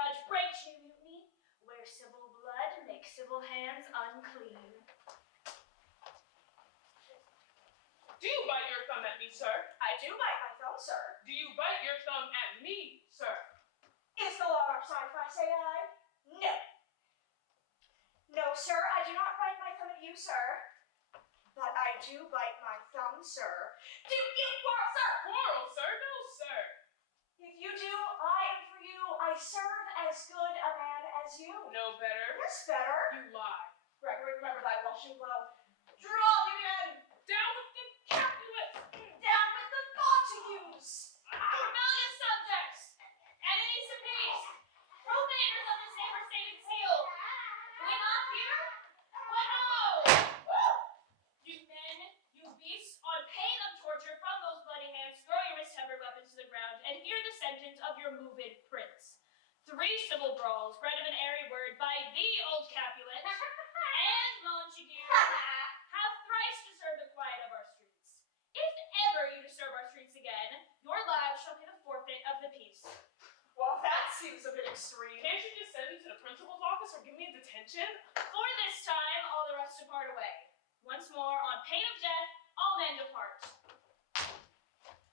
grudge, break to mutiny, where civil blood makes civil hands unclean. Do you bite your thumb at me, sir? I do bite my thumb, sir. Do you bite your thumb at me, sir? Is the law on our side if I say aye? No. No, sir, I do not bite my thumb at you, sir. But I do bite my thumb, sir. Do you quarrel, sir? Quarrel, sir? No, sir. If you do, I am for you. I serve as good a man as you. No better. Yes, better. You lie. Gregory, remember thy washing blow. Draw me in. Down with the Capulets! Down with the Montagues. Rebellious subjects, enemies to peace, profaners of this neighbor-stated seal. We not here? What ho! You men, you beasts, on pain of torture from those bloody hands, throw your mistempered weapons to the ground and hear the sentence of your moved prince. 3 civil brawls, bred of an airy word by the old Capulet and Montague, have thrice disturbed the quiet of our streets. If ever you disturb our streets again, your lives shall pay the forfeit of the peace. Well, that seems a bit extreme. Can't you just send me to the principal's office or give me a detention? For this time, all the rest depart away. Once more, on pain of death, all men depart.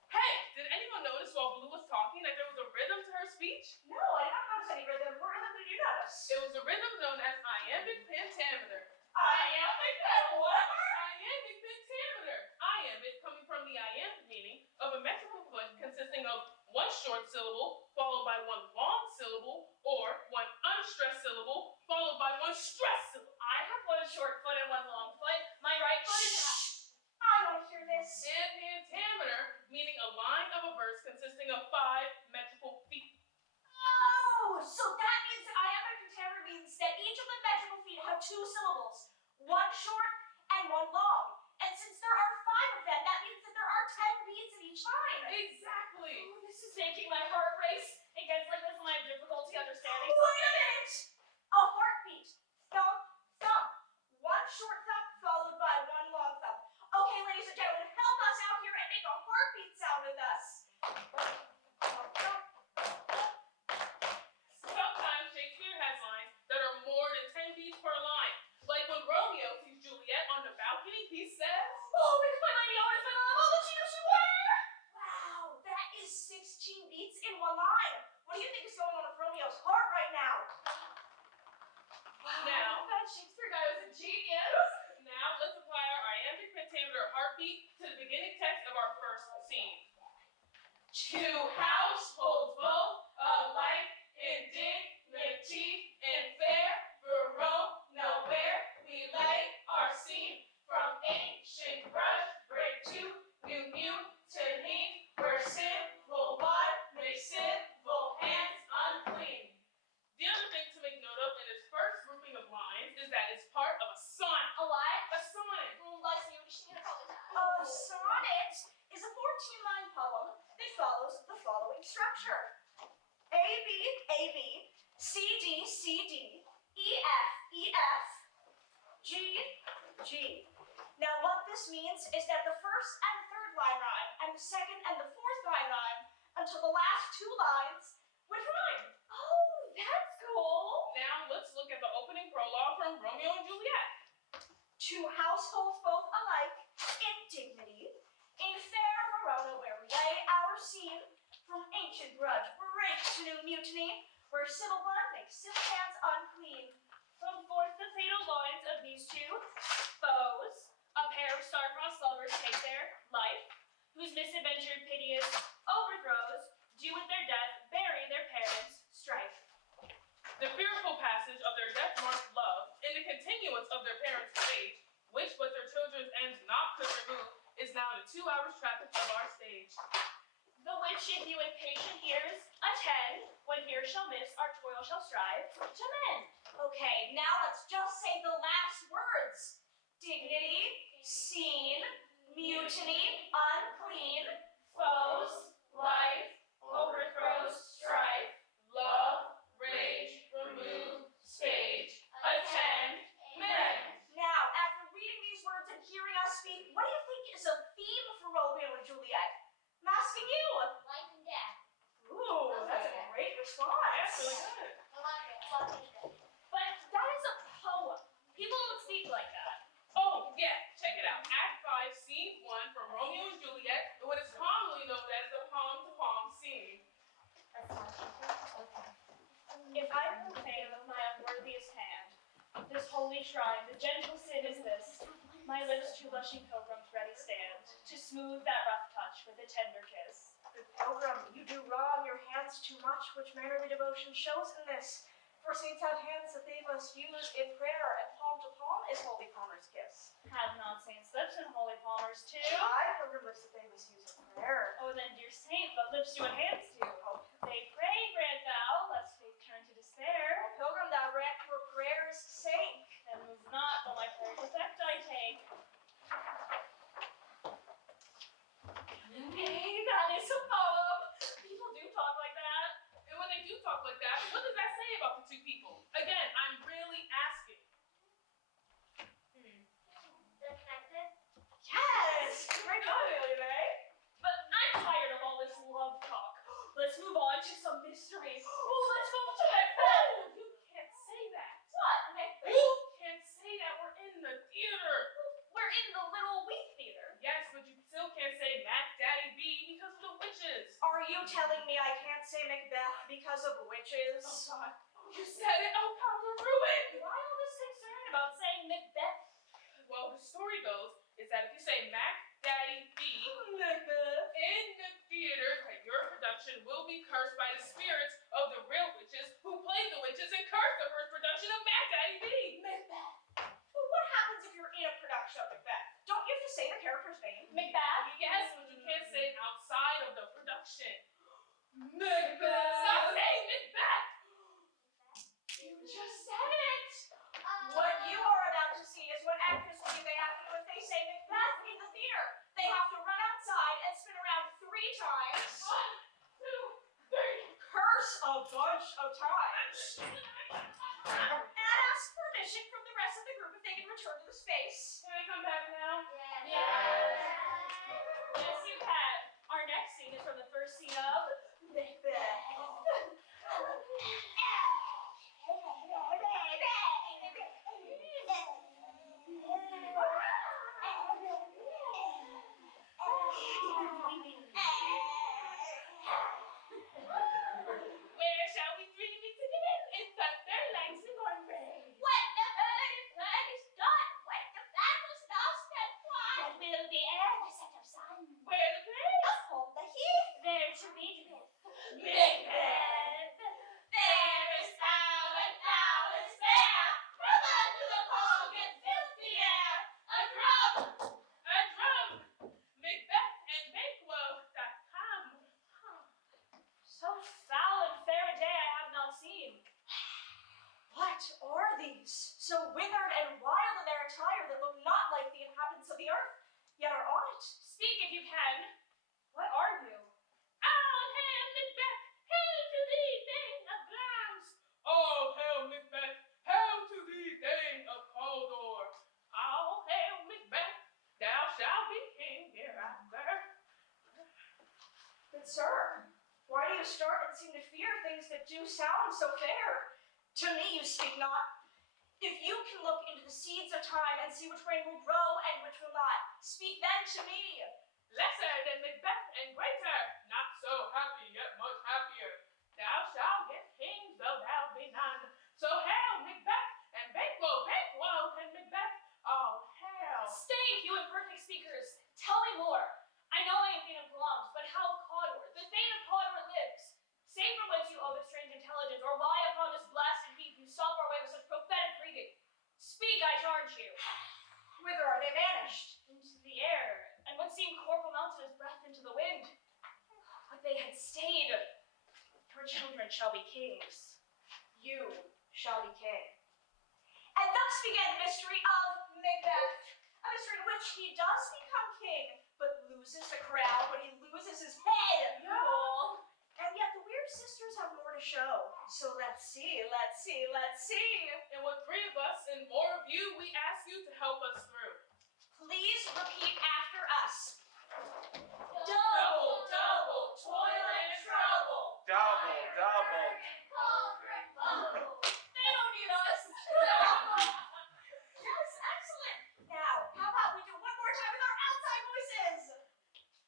Hey, did anyone notice while Blue was talking that there was a rhythm to her speech? No, I did not notice any rhythm. What rhythm did you notice? It was a rhythm known as iambic pentameter. Iambic pentameter? Iambic pentameter. Iambic coming from the iambic meaning of a metrical foot consisting of 1 short syllable followed by 1 long syllable or 1 unstressed syllable followed by 1 stressed syllable. I have 1 short foot and 1 long foot. My right foot is... I want to hear this. And pentameter meaning a line of a verse consisting of 5 metrical feet. Oh, so that means that iambic pentameter means that each of the metrical feet have 2 syllables, 1 short and 1 long. And since there are 5 of them, that means that there are 10 beats in each line. Exactly. Oh, this is making my heart race. It gets like this when I have difficulty understanding. Wait a minute! A heartbeat. Thump, thump. 1 short thump followed by 1 long thump. Okay, ladies and gentlemen, help us out here and make a heartbeat sound with us. Thump, thump. Sometimes Shakespeare has lines that are more than 10 beats per line. Like when Romeo sees Juliet on the balcony, he says, Oh, because my lady owns my love, all the cheaters you wear! Wow, that is 16 beats in 1 line. What do you think is going on with Romeo's heart right now? Wow, Now, that Shakespeare guy was a genius. now let's apply our iambic pentameter heartbeat to the beginning text of our first scene. 2 households both alike in dignity and fair, Rome nowhere we lay our scene. From ancient grudge break to new mutiny, where sinful blood makes sinful hands unclean. The other thing to make note of in this first grouping of lines is that it's part of a sonnet. A what? A sonnet. A sonnet is a 14-line poem that follows the following structure. A, B, A, B, C, D, C, D, E, F, E, F, G, G. Now what this means is that the first and third line rhyme, and the second and the fourth line rhyme, until the last 2 lines, which rhyme. Oh, that's cool. Now let's look at the opening prologue from Romeo and Juliet. 2 households both alike, in dignity, in fair Verona where we lay our scene, from ancient grudge break to new mutiny, where civil blood makes civil hands unclean. From forth the fatal lines of these 2 foes, a pair of star-crossed lovers take their life, whose misadventured piteous overthrows do with their death bury their parents' strife. The fearful passage of their death-marked love in the continuance of their parents' fate, which but their children's ends not could remove, is now the 2 hours traffic of our stage. The which if you with patient ears attend, when here shall miss our toil shall strive to mend. Okay, now let's just say the last words. Dignity, scene, mutiny, unclean, Foes, life, overthrows, strife, Love, rage, remove, stage, attend, mend. Now, after reading these words and hearing us speak, what do you think is a theme for Romeo and Juliet? I'm asking you. life and death. Ooh, that's a great response. That's really good. shrine, the gentle sin is this. My lips to blushing pilgrims ready stand, to smooth that rough touch with a tender kiss. Good pilgrim, you do wrong your hands too much, which mannerly devotion shows in this. For saints have hands that they must use in prayer, and palm to palm is holy palmer's kiss. Have not saints lips and holy palmers too? Aye, pilgrim lips that they must use in prayer. Oh, then, dear saint, what lips do and hands do? Oh, They pray, grant thou, lest faith turn to despair. pilgrim, thou grant for prayer's sake. Then move not, though my prayer's effect I take. Hey, that is a poem. People do talk like that. And when they do talk like that, what does that say about the two people? Again, I'm really asking. They're connected? Yes! Great job, Amelie. But I'm tired of all this love talk. Let's move on to some mystery. Oh, let's move to Macbeth. You can't say that. What, Macbeth? You can't say that. We're in the theater. We're in the Little Wee Theater. Yes, but you still can't say Mac Daddy B because of the witches. Are you telling me I can't say Macbeth because of witches? Oh, God. You said it. Oh, God, we're ruined. Why all this concern about saying Macbeth? Well, the story goes is that if you say Mac Daddy B Macbeth. in the theater, that your production will be cursed by the spirits of the real witches who played the witches and cursed the first production of Mac Daddy B. Macbeth. Well, what happens if you're in a production of Macbeth? Don't you have to say the character's name? Macbeth? Yes, but you can't say it outside of the production. Macbeth. Stop saying Macbeth! You just said it. What you are about to see is what actors believe they have to do if they say Macbeth in the theater. They have to run outside and spin around 3 times. 1, 2, 3. Curse a bunch of times. And ask permission from the rest of the group if they can return to the space. Can I come back now? Yes, you can. Our next scene is from the first scene of Macbeth. Where shall we dream it again? In thunder, lightning, or rain? when the burning plan is done, when the battle's lost and won, then will the air the set of sun. Where the place? Upon the heath. There to meet with Macbeth. There is thou is there. From under the fog and filthy air, a drum. A drum. Macbeth.Banquo.com. So foul and fair a day I have not seen. What are these? So withered and wild in their attire that look not like the inhabitants of the earth, yet are on it. Speak if you can. What are you? All hail Macbeth, hail to thee, Thane of Glamis. All hail Macbeth, hail to thee, Thane of Cawdor. All hail Macbeth, thou shalt be king hereafter. Good sir, why do you start and seem to fear things that do sound so fair? To me you speak not. If you can look into the seeds of time and see which grain will grow and which will not, speak then to me. Lesser than Macbeth and greater, not so happy yet much happier. Thou shalt get kings though thou be none. So hail Macbeth and Banquo, and Macbeth, all hail. Stay, you imperfect speakers. Tell me more. I know I am Thane of Glamis, but how of Cawdor? The Thane of Cawdor lives. Say from whence you owe this strange intelligence, or why upon this blasted heath you stop our way with such prophetic greeting. Speak, I charge you. Whither are they vanished? Into the air, and what seemed corporal melted as breath into the wind. But they had stayed. Your children shall be kings. You shall be king. And thus began the mystery of Macbeth, a mystery in which he does become king, but loses the crown when he loses his head. Yo. And yet the Weird Sisters have more to show. So let's see. And with 3 of us and more of you, we ask you to help us through. Please repeat after us. Double, double, toil and trouble. Double, double. They don't need us. Yes, excellent. Now, how about we do it one more time with our outside voices?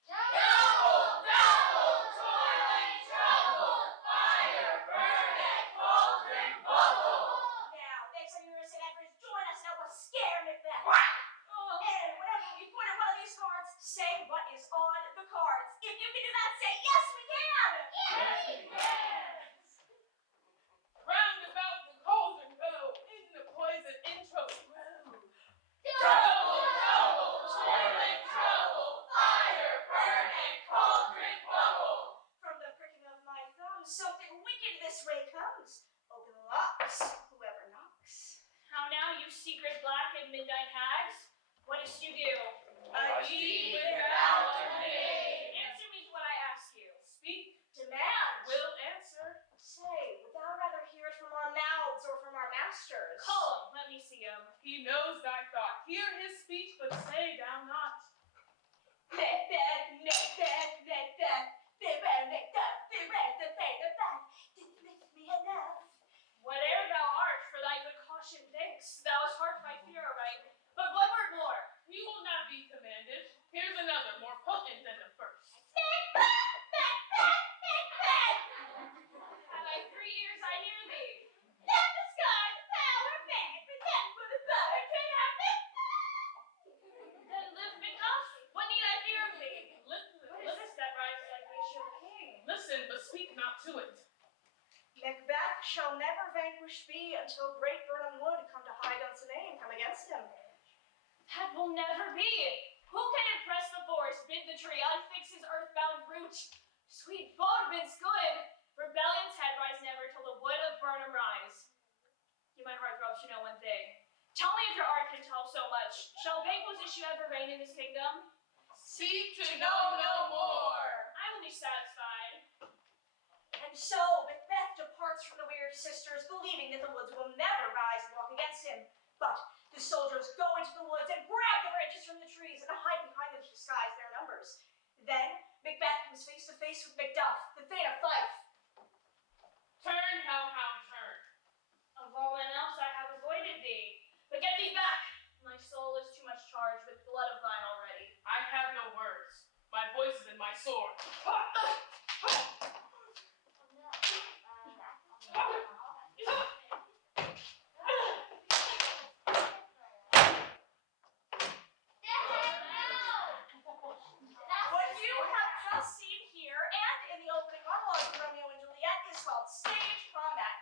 Double, double, toil and trouble. Fire, burn, and cauldron bubble. Now, next time you're going to say that phrase, join us now. then, hags? What didst you do? A deed without a name. Answer me to what I ask you. Speak, Demand. will answer. Say, would thou rather hear it from our mouths or from our masters? Call him, let me see him. He knows thy thought. Hear his speech, but say thou not. Macbeth, Macbeth, Macbeth, beware Macbeth, beware the fate of that. Did lift me enough. Whate'er thou art, for thy good caution thanks. Thou hast heart my fear aright. But one word more. We will not be commanded. Here's another, more potent than the first. Macbeth, Macbeth, Macbeth. Have I 3 ears I hear thee? Let the sky, the power, man, pretend for the bird, turn out Then live Macduff. What need I fear of thee? Listen, What is this that rises like the issue of a king? listen, but speak not to it. Macbeth shall never vanquished be until great Birnam Wood come to hide on name, come against him. That will never be. Who can impress the forest, bid the tree, unfix his earthbound root? Sweet Bodmin's good. Rebellion's head rise never till the wood of Burnham rise. You, my heartthrob, should know one thing. Tell me if your art can tell so much. Shall vanquished issue ever reign in this kingdom? Seek to know no more. I will be satisfied. And so Macbeth departs from the weird sisters, believing that the woods will never rise and walk against him. But the soldiers go into the woods and grab the branches from the trees and hide behind them to disguise their numbers. Then Macbeth comes face to face with Macduff, the Thane of Fife. Turn, hellhound, turn. Of all men else I have avoided thee. But get thee back. My soul is too much charged with blood of thine already. I have no words. My voice is in my sword. What you have just seen here and in the opening monologue of Romeo and Juliet is called stage combat.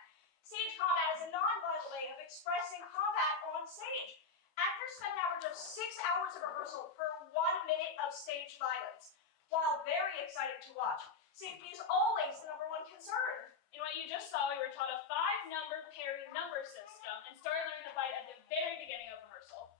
Stage combat is a non-violent way of expressing combat on stage. Actors spend an average of 6 hours of rehearsal per 1 minute of stage violence. While very exciting to watch, safety is always the #1 concern. In what you just saw, we were taught a 5-number parry number system and started learning to fight at the very beginning of rehearsal.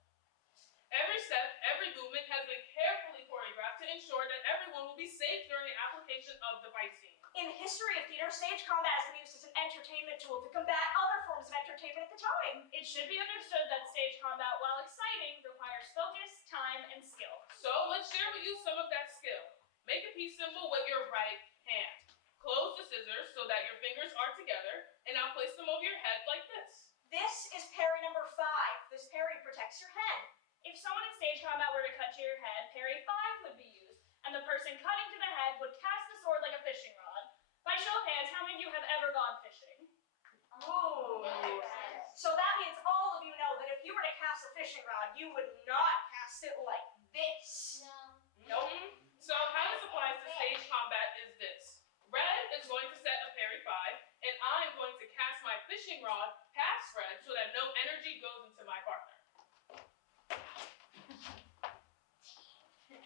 Every step, every movement has been carefully choreographed to ensure that everyone will be safe during the application of the fight scene. In the history of theater, stage combat has been used as an entertainment tool to combat other forms of entertainment at the time. It should be understood that stage combat, while exciting, requires focus, time, and skill. So let's share with you some of that skill. Make a peace symbol with your right hand. Close the scissors so that your fingers are together, and now place them over your head like this. This is parry #5. This parry protects your head. If someone in stage combat were to cut to your head, parry 5 would be used, and the person cutting to the head would cast the sword like a fishing rod. By show of hands, how many of you have ever gone fishing? Ooh. So that means all of you know that if you were to cast a fishing rod, you would not cast it like this. Nope. So how this applies to stage combat is this. Red is going to set a parry 5, and I'm going to cast my fishing rod past Red so that no energy goes into my partner.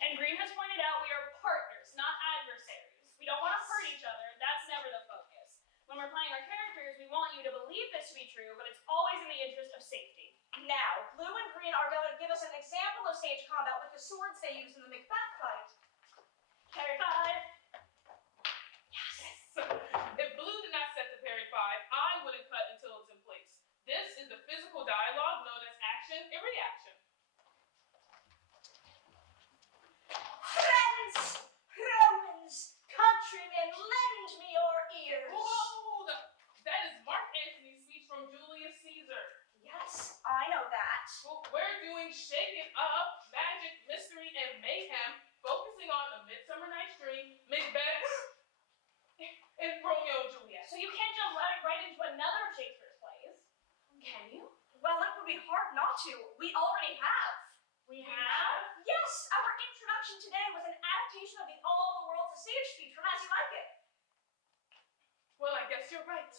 And Green has pointed out we are partners, not adversaries. We don't want to hurt each other. That's never the focus. When we're playing our characters, we want you to believe this to be true, but it's always in the interest of safety. Now, Blue and Green are going to give us an example of stage combat with the swords they use in the Macbeth fight. Parry 5. So, if Blue did not set the parry 5, I wouldn't cut until it's in place. This is the physical dialogue known as action and reaction. Friends, Romans, countrymen, lend me your ears. Hold up! That is Mark Antony's speech from Julius Caesar. Yes, I know that. Well, we're doing Shake It Up, Magic, Mystery, and Mayhem, focusing on A Midsummer Night's Dream, Macbeth, and Romeo and Juliet. So you can't jump right into another of Shakespeare's plays. Can you? Well, it would be hard not to. We already have. We have? Yes, our introduction today was an adaptation of the All the World's a Stage speech from As You Like It. Well, I guess you're right.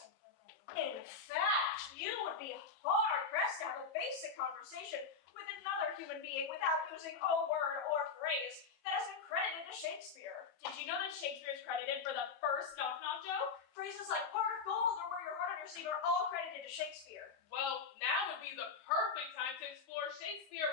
In fact, you would be hard-pressed to have a basic conversation with another human being without using a word or phrase that has been credited to Shakespeare. Did you know that Shakespeare is credited for the first knock-knock joke? Phrases like heart of gold or wear your heart on your sleeve are all credited to Shakespeare. Well, now would be the perfect time to explore Shakespeare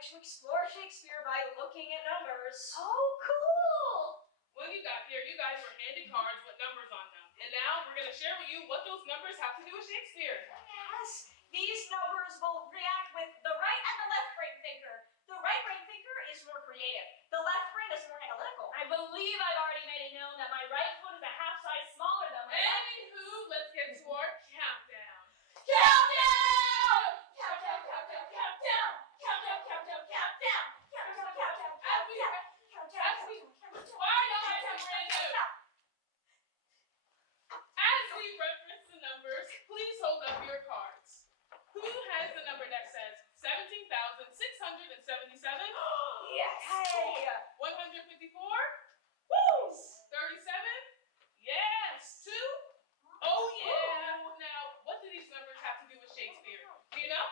decided to explore Shakespeare by looking at numbers. Oh, cool! When you got here, you guys were handed cards with numbers on them. And now we're going to share with you what those numbers have to do with Shakespeare. Yes, these numbers will react with the right and the left brain thinker. The right brain thinker is more creative. The left brain is more analytical. I believe I've already made it known that my right foot is a half size smaller than my left. Anywho, let's get to our countdown. Countdown! Countdown, countdown, countdown! Countdown, countdown, countdown! Countdown, countdown, As we reference the numbers, please hold up your cards. Who has the number that says 17,677? Yes! Hey! 154? Woo! 37? Yes! 2? Oh yeah! Now, what do these numbers have to do with Shakespeare? Do you know?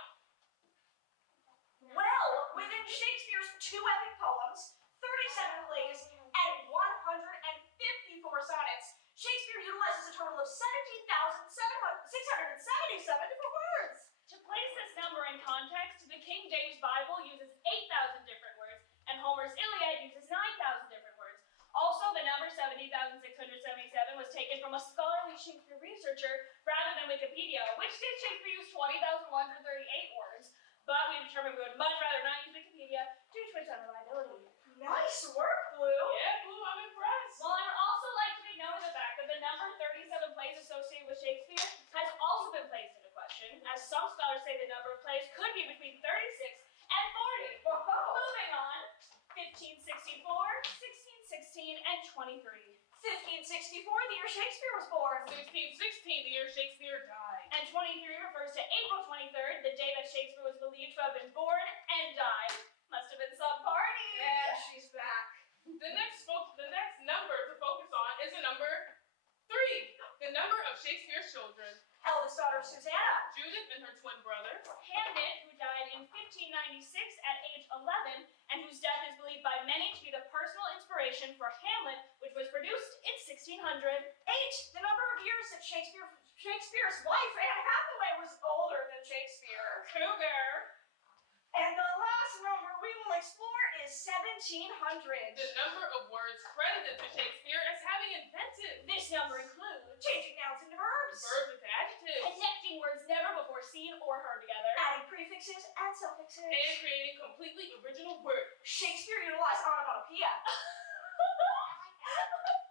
Well, within Shakespeare's 2 epic poems, 37 plays, and 154 sonnets, Shakespeare utilizes a total of 17,677 different words. To place this number in context, the King James Bible uses 8,000 different words, and Homer's Iliad uses 9,000 different words. Also, the number 70,677 was taken from a scholarly Shakespeare researcher rather than Wikipedia, which did Shakespeare use 20,138 words, but we determined we would much rather not use Wikipedia due to its unreliability. Nice work, Blue. Yeah, Blue, I'm impressed. Well, I would also like to make note of the fact that the number 37 plays associated with Shakespeare has also been placed into question, as some scholars say the number of plays could be between 36 and 40. Whoa. Moving on, 1564, 1616, and 23. 1564, the year Shakespeare was born. 1616, the year Shakespeare died. And 23 refers to April 23rd, the day that Shakespeare was believed to have been born and died. Must have been some party. And she's back. The next number to focus on is the number 3, the number of Shakespeare's children. Eldest daughter Susanna. Judith and her twin brother. Hamnet, who died in 1596 at age 11, and whose death is believed by many to be the personal inspiration for Hamlet, which was produced in 1600. 8, the number of years that Shakespeare's wife, Anne Hathaway, was older than Shakespeare. Cougar. And the last number we will explore is 1700. The number of words credited to Shakespeare as having invented. This number includes Changing nouns into verbs. Verbs into adjectives. connecting words never before seen or heard together. Adding prefixes and suffixes. And creating completely original words. Shakespeare utilized onomatopoeia.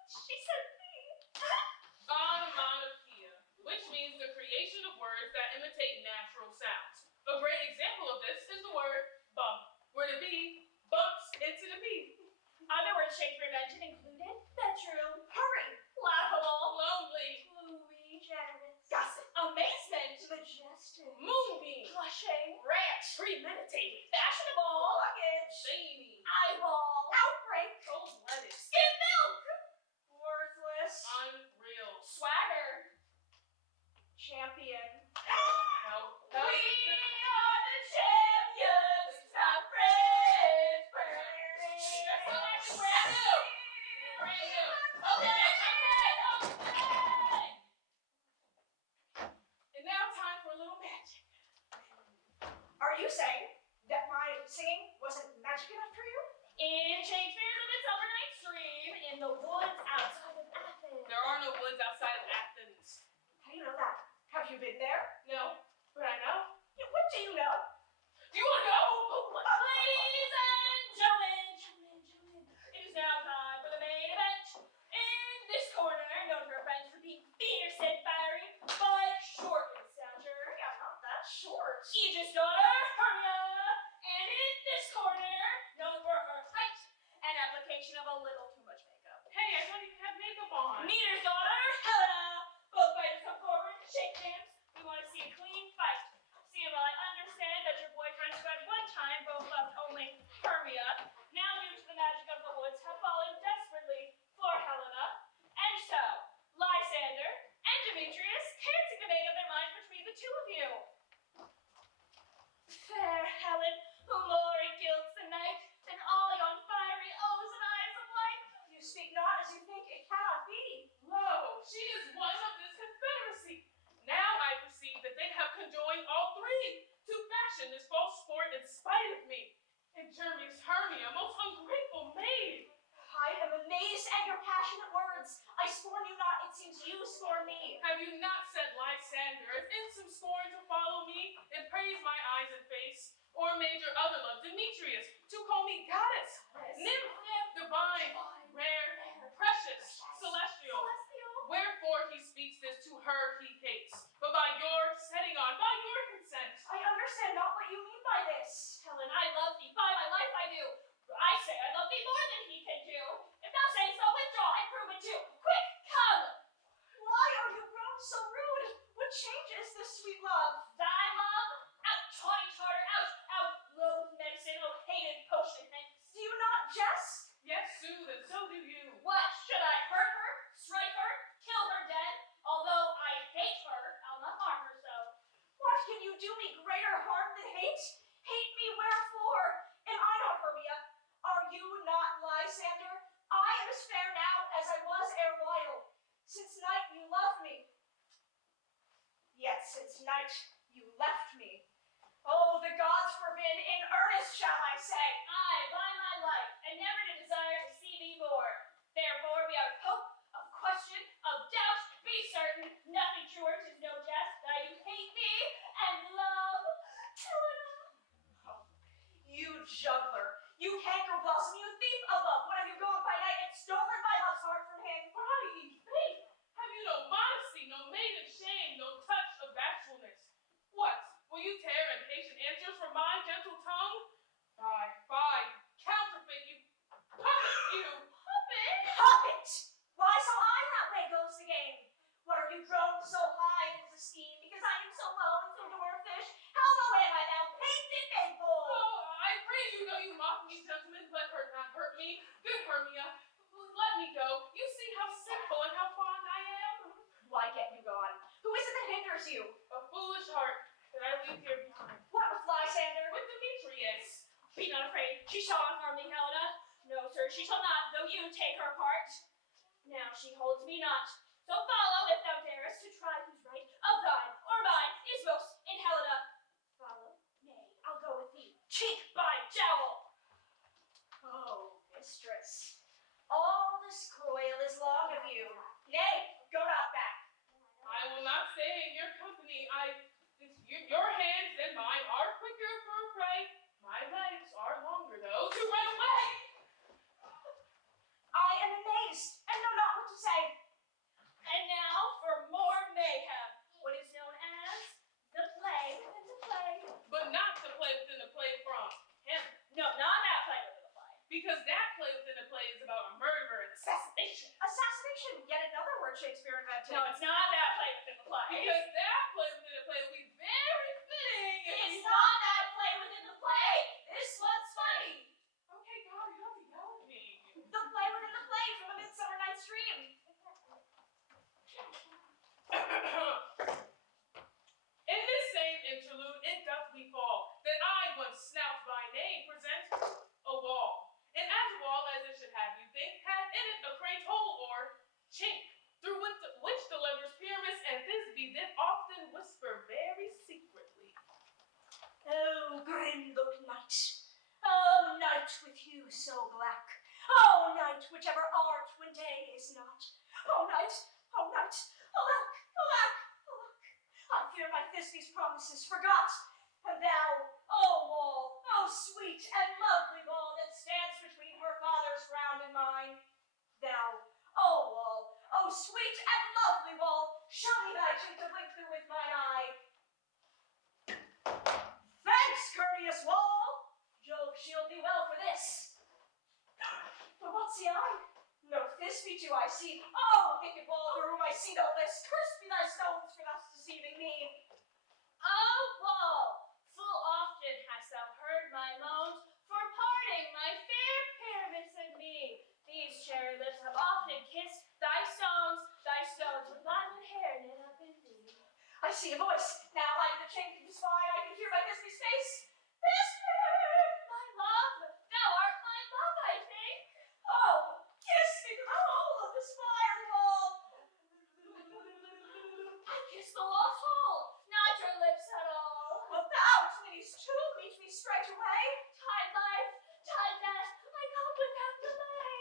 She said me. Onomatopoeia, which means the creation of words that imitate natural sounds. A great example of this is the word bump, where the B bumps into the B. Other words Shakespeare mentioned included bedroom, Hurry. laughable, Lonely, gloomy, Generous. Gossip. amazement, Majestic. moonbeam, blushing, Rant. premeditated, fashionable, Luggage. zany, eyeball, Outbreak. cold-blooded, skim milk, Worthless. unreal, swagger. Champion. no, We are the champions, not friends. That's not actually brand new. Brand new. Okay. And now time for a little magic. Are you saying that my singing wasn't magic enough for you? In Shakespeare's A Midsummer Night's Dream, in the woods outside of Athens. There are no woods outside of Athens. How do you know that? Have you been there? No, but I know. Yeah, what do you know? Do you want to go? Ladies and gentlemen, it is now time for the main event. In this corner, known to her friends for being fierce and fiery, but short in stature, Yeah, not that short. Aegis daughter, Hermia. kiss and your passionate words. I scorn you not, it seems you scorn me. Have you not said Lysander, as in some scorn to follow me, and praise my eyes and face? Or made your other love, Demetrius, to call me goddess, nymph, divine, rare, precious, celestial. Wherefore he speaks this to her he hates, but by your setting on, by your consent. I understand not what you mean by this. Helen, I love thee, by my life I do. I say I love thee more than he can do. If thou say so, withdraw and prove it too. Quick, come! Why are you grown so rude? What change is this sweet love? Thy love? Out, tawny tartar, out, loathed medicine, oh hated potion, hence. Do you not jest? Yes, soothe, and so do you. What, should I hurt her, strike her, kill her dead? Although I hate her, I'll not harm her so. What, can you do me greater harm than hate? Hate me wherefore? Am I not Hermia? Are you not Lysander? I am as fair now as I was erewhile. Since night you loved me, yet since night you left me. Oh, the gods forbid, in earnest shall I say. Aye, by my life, and never to desire to see thee more. Therefore, without hope, of question, of doubt, be certain, nothing truer, 'tis no jest, that you hate me, and love Helena. Oh, you juggler, you canker blossom, you thief of love, what have you gone by night and stolen my love's heart from him? Why, faith, have you no modesty, no maiden shame, no touch of bashfulness? What, will you tear impatient answers from my gentle tongue? Fie, counterfeit you, puppet you. Puppet! Why, so I that way goes the game. What are you grown so high in his esteem, because I am so low and so dwarfish? How low am I, thou painted maple? Oh, I pray you know you mock me, gentlemen, let her not hurt me. Good Hermia, let me go. You see how simple and how fond I am. Why get you gone? Who is it that hinders you? A foolish heart that I leave here behind. What with Lysander? With Demetrius. Be not afraid, she shall not harm thee, Helena. No, sir, she shall not, though you take her part. Now she holds me not. So follow, if thou darest, to try whose right of thine or mine is most in Helena. Follow? Nay, I'll go with thee, cheek by jowl. Oh, mistress, all this coil is long of you. Nay, go not back. I will not stay in your company. Your hands and mine are quicker for prey. My legs are longer, though, to run away. I am amazed, and know not what to say. And now for more mayhem, what is known as the play within the play. But not to play within the play from him. No, not that play within the play. Because that play within the play is about a murder and assassination. Assassination, yet another word Shakespeare invented. No, it's not that play within the play. Because that play within the play will be very fitting. It's not that play within the play. This one's funny. Okay, God, you don't have to yell at me. The play within the play from A Midsummer Night's Dream. In this same interlude, it doth befall that I, one snout by name, present a wall. And as a wall, as it should have you think, had in it a great hole or chink, through which the lovers Pyramus and Thisbe did often whisper very secretly. Oh, grim look night. Oh, night with hue so black. Oh, night, whichever art when day is not. Oh, night, alack, alack, alack. I fear my Thisbe's promises forgot. And thou, oh wall, oh sweet and lovely wall that stands between her father's ground and mine. Thou, oh wall, oh sweet and lovely wall, show me thy cheek to blink through with mine eye. Thanks, courteous wall. Jove shield thee well for this. But what see I? No Thisbe do I see. Oh, wicked wall, through whom I see no bliss. Cursed be thy stones for thus deceiving me. Oh, wall, full often hast thou heard my moans for parting my fair Pyramus and me. These cherry lips have often kissed thy stones with violet hair knit up in thee. I see a voice. Now like the chink of the spine, I can hear my Thisbe's face. Thisbe! My love, thou art my love, I think. Oh, kiss me through the hole of the spire wall. I kiss the wall's hole, not your lips at all. But thou, twinnest too, meet me straight away. Tide life, tide death, I come without delay.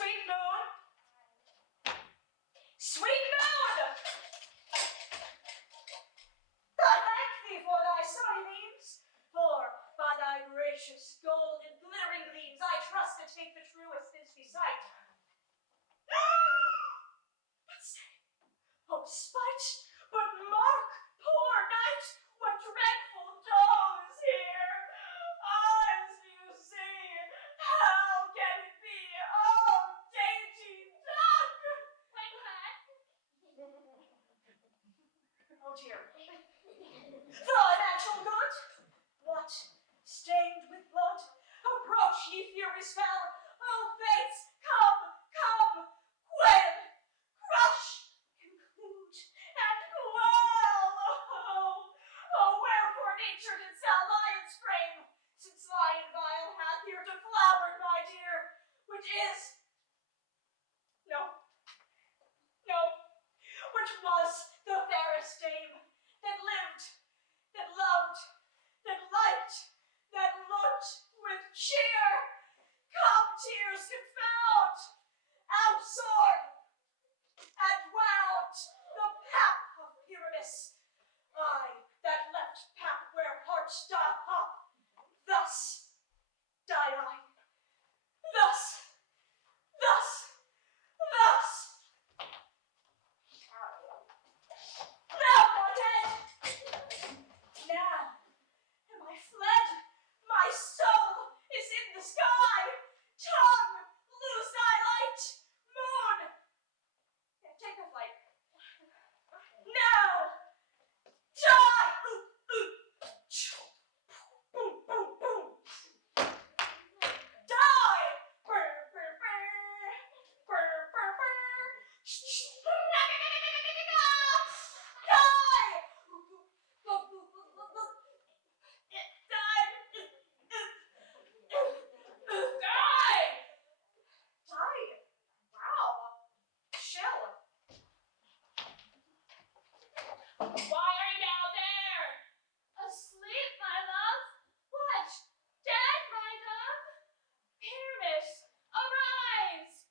Sweet moon! Sweet moon! I thank thee for thy sunny beams, for by thy gracious gold and glittering gleams I trust to take the truest misty sight. But stay, oh spite, but mark, poor night, what dreadful dawn is here. Eyes you see, how can it be, oh dainty duck? Quack, quack. Oh dear. Financial good? What? Stained with blood? Approach, ye furies fell. Oh fates, come, come, quail, crush, conclude, and quell. Oh, wherefore nature did sell lion's frame, since lion vile hath here deflowered my dear, which is, no, which was the fairest dame that lived, that loved, that liked, that looked with cheer. Come, tears confound, out sword, and wound the pap of Pyramus. I that left pap where hearts doth hop, thus died I. Thus. Now am I dead. Now am I fled. My soul is in the sky. Tongue, lose thy light. Moon, take a flight. Now, die. Boom, boom, boom. Die. Brr, brr, brr. Brr, brr, brr. Die. Die. Wow. Chill. Why are you down there? Asleep, my love? What? Dead, my dove? Pyramus, arise!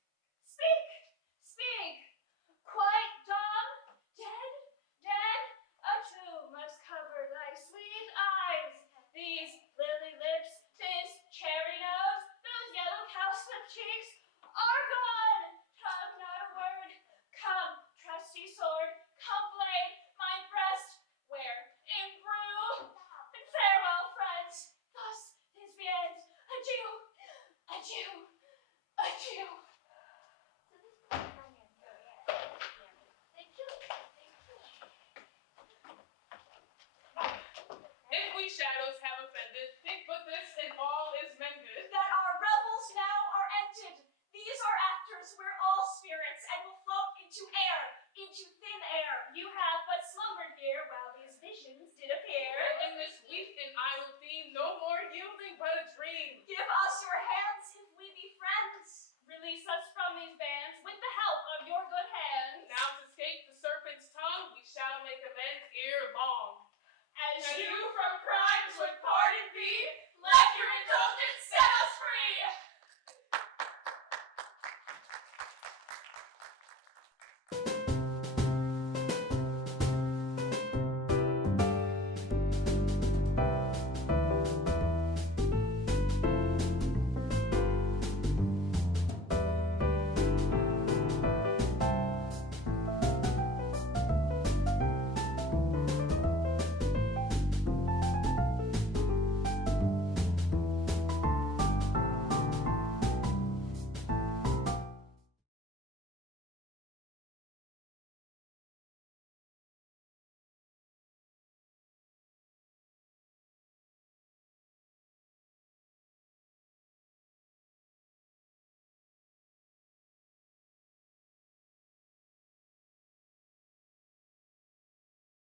Speak, speak. Quite dumb? Dead, dead? A tomb must cover thy sweet eyes. These lily lips, this cherry nose, those yellow cowslip cheeks are gone. Tongue not a word. Come, trusty sword, come blade my breast, where imbrue. And farewell, friends. Thus is the end. Adieu, adieu, adieu.